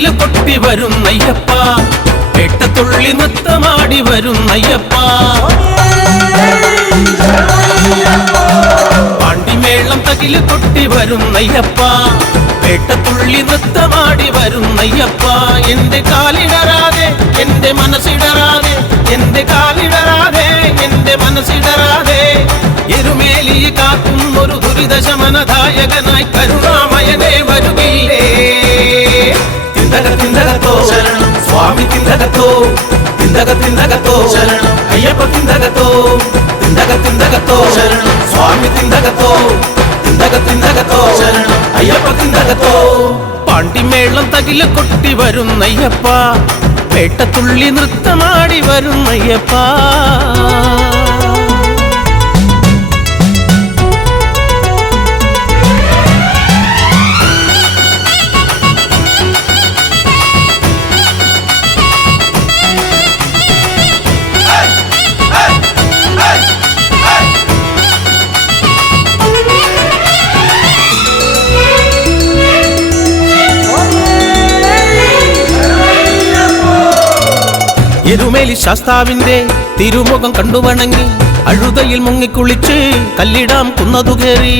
തകില കൊട്ടി വരുന്നയ്യപ്പ പേട്ടത്തുള്ളി നൃത്തമാടി വരുന്നയ്യപ്പ പാണ്ടിമേളം തകില കൊട്ടി വരുന്നയ്യപ്പ പേട്ടത്തുള്ളി നൃത്തമാടി വരുന്നയ്യപ്പ എന്റെ കാലിടറാതെ എന്റെ മനസ്സിടറാതെ എന്റെ കാലിടറാതെ എന്റെ മനസ്സിടറാതെ എരുമേലി കാക്കും ഒരു ദുരിതശമനദായകനായി കരുണാമയനെ തകില കൊട്ടി വരുന്നയ്യപ്പ വേട്ടത്തുള്ളി നൃത്തമാടി വരുന്നയ്യപ്പ എരുമേലി ശാസ്താവിന്റെ തിരുമുഖം കണ്ടുവണങ്ങി അഴുതയിൽ മുങ്ങിക്കുളിച്ച് കല്ലിടാം കുന്നതു കയറി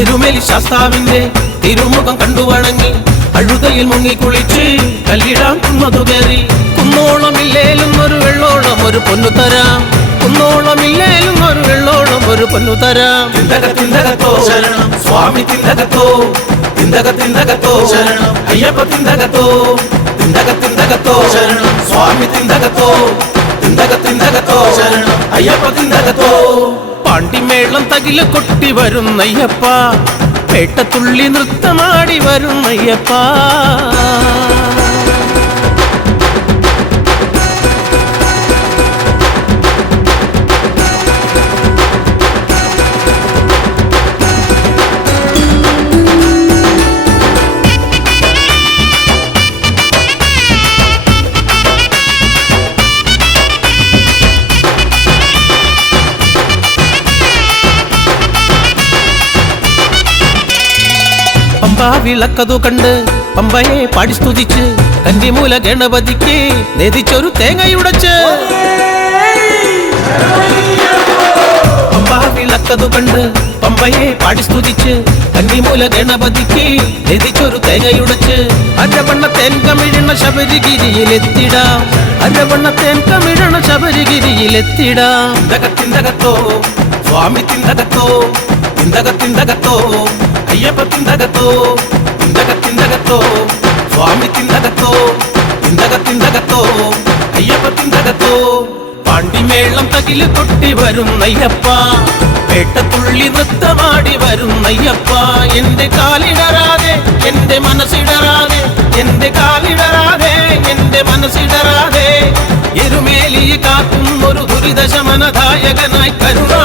എരുമേലി ശാസ്താവിന്റെ തിരുമുഖം കണ്ടുവണങ്ങി അഴുതയിൽ മുങ്ങിക്കുളിച്ച് കല്ലിടാം കുന്നതു കയറി കുന്നോളമില്ലേലും ഒരു വെള്ളോളം ഒരു പൊന്നു തരാം. കുന്നോളമില്ലേലും ഒരു വെള്ളോളം ഒരു പൊന്നു തരാം. തിന്തക തിന്തകത്തോ ശരണം. സ്വാമി തിന്തകത്തോ തിന്തക തിന്തകത്തോ? ശരണം. അയ്യപ്പ തിന്തകത്തോ? തിന്തക തിന്തകത്തോ? ശരണം. സ്വാമി തിന്തകത്തോ? തിന്തക തിന്തകത്തോ? ശരണം. അയ്യപ്പ തിന്തകത്തോ? പാണ്ടിമേളം തകില കൊട്ടി വരുന്നയ്യപ്പ പേട്ടത്തുള്ളി നൃത്തമാടി വരുന്നയ്യപ്പ പമ്പ വിളക്കതു കണ്ട് പമ്പയെ പാടി സ്തുതിച്ച് കന്നിമൂല ഗണപതിക്ക് നെതിച്ചൊരു തേങ്ങയുടച്ച്. പമ്പ വിളക്കതു കണ്ട് പമ്പയെ പാടി സ്തുതിച്ച് കന്നിമൂല ഗണപതിക്ക് നെതിച്ചൊരു തേങ്ങയുടച്ച്. തേൻ കമിഴണ ശബരിഗിരിയിലെത്തിടാം തേൻ കമിഴണ ശബരിഗിരിയിലെത്തിടാം തിന്തകത്തിന്തകത്തോ സ്വാമി തിന്തകത്തോ തിന്തകത്തിന്തകത്തോ അയ്യപ്പ തിന്തകത്തോ തിന്തകത്തിന്തകത്തോ സ്വാമി തിന്തകത്തോ തിന്തകത്തിന്തകത്തോ അയ്യപ്പ തിന്തകത്തോ പാണ്ടിമേളം തകില കൊട്ടി വരുന്നയ്യപ്പ പേട്ടത്തുള്ളി നൃത്തമാടി വരുന്നയ്യപ്പ എന്റെ കാലിടറാതെ എന്റെ മനസ്സിടറാതെ എന്റെ കാലിടറാതെ എന്റെ മനസ്സിടറാതെ എരുമേലി കാക്കും ഒരു ദുരിതശമനദായകനായി കരുണാമയനെ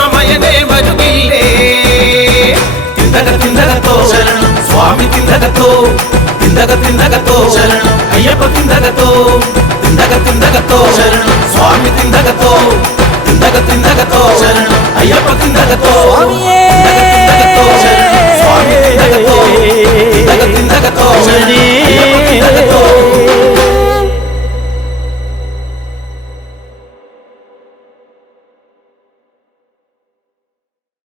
ശരണം. സ്വാമി തിന്തകത്തോ തിന്തക തിന്തകത്തോ ശരണം. അയ്യപ്പ തിന്തകത്തോ തിന്തക തിന്തകത്തോ ശരണം. സ്വാമി തിന്തകത്തോ തിന്തക തിന്തകത്തോ ശരണം. അയ്യപ്പ തിന്തകത്തോ സ്വാമിയേ